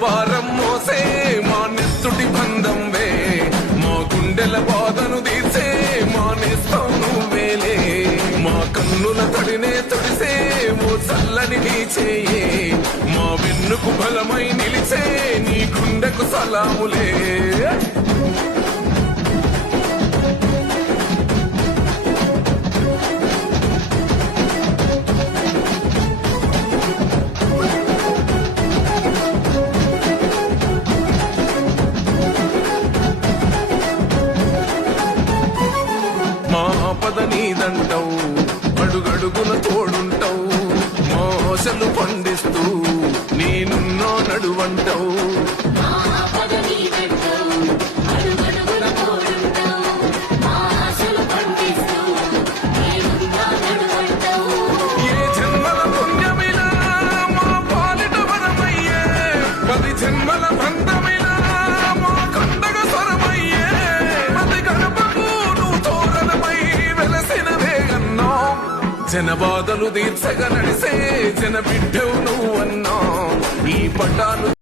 భారం మోసే మా నెత్తుటి బంధంవే మా గుండెల బాధను తీసే మా నేస్తం నువ్వేలే మా కన్నుల తడినే తొడిసే ఓ చల్లని నీ చేయే మా వెన్నుకు బలమై నిలిచే నీ గుండెకు సలాములే పద నీదంటావు అడుగడుగున తోడుంటావు మోసలు పండిస్తూ నేనున్నో నడువంటావు ఏ జన్మల పుణ్యమిలా మా పాలిట వరమయ్యే 10 జన్మల బంధమిలా మా కండగ స్వరమయ్యే మది గడపకు నువ్వు తోరణమై జన బాధలు తీర్చగా నడిసే జన బిడ్డవు నువ్వన్నా ఈ పటాలు